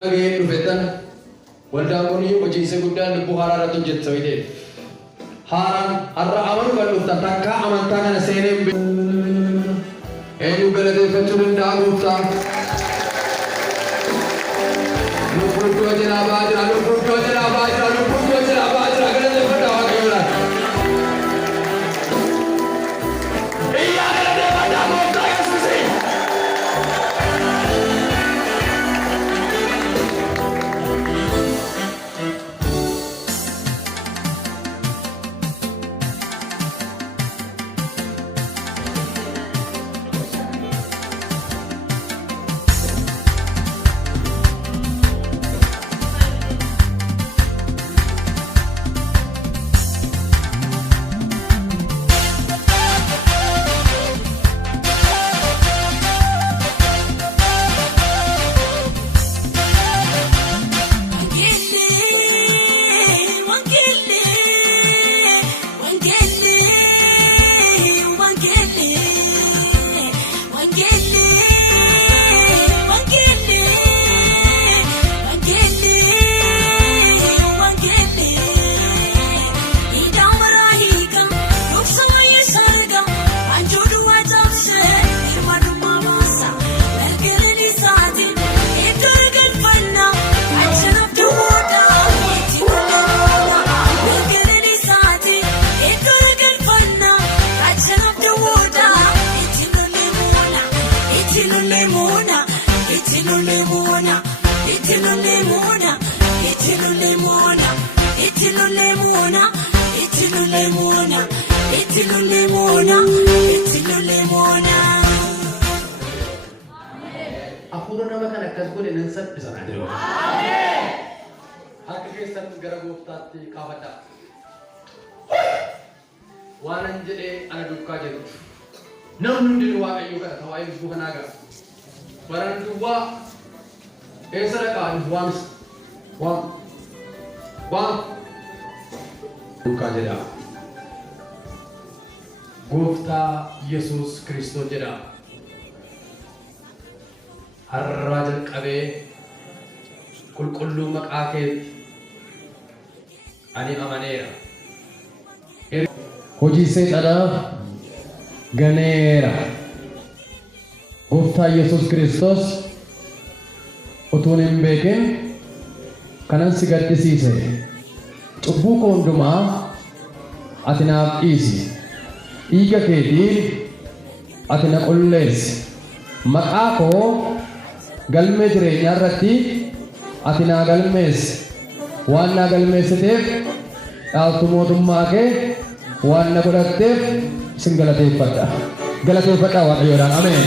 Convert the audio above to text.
Again, Lubetan, Waldamoni, which is a good and Buhara to Jet Soide. Haran, Araman, Taka, Amantana, and Sane, and you better the Fetchman Daguta. Look for Georgia, look for Georgia, look for Georgia, Gofta Yesus Kiristoos jedha. Har'a jalqabee qulqulluu maqaa keetti ani amaneera. Hojii seexanaa ganeera. Gofta Yesus Kiristoos utuun hin beekin kanan si gaddisiise. Cubbuu koo hundumaa ati naaf dhiisi. Dhiiga keetiin ati na qulleessi. Maqaa koo galmee jireenyaa irratti ati naa galmeessi. Waan naa galmeessiteef dhaaltu mootummaa kee waan na godhatteef sin galateeffadha. Galateeffadha Waaqayyoodhaan. Ameen.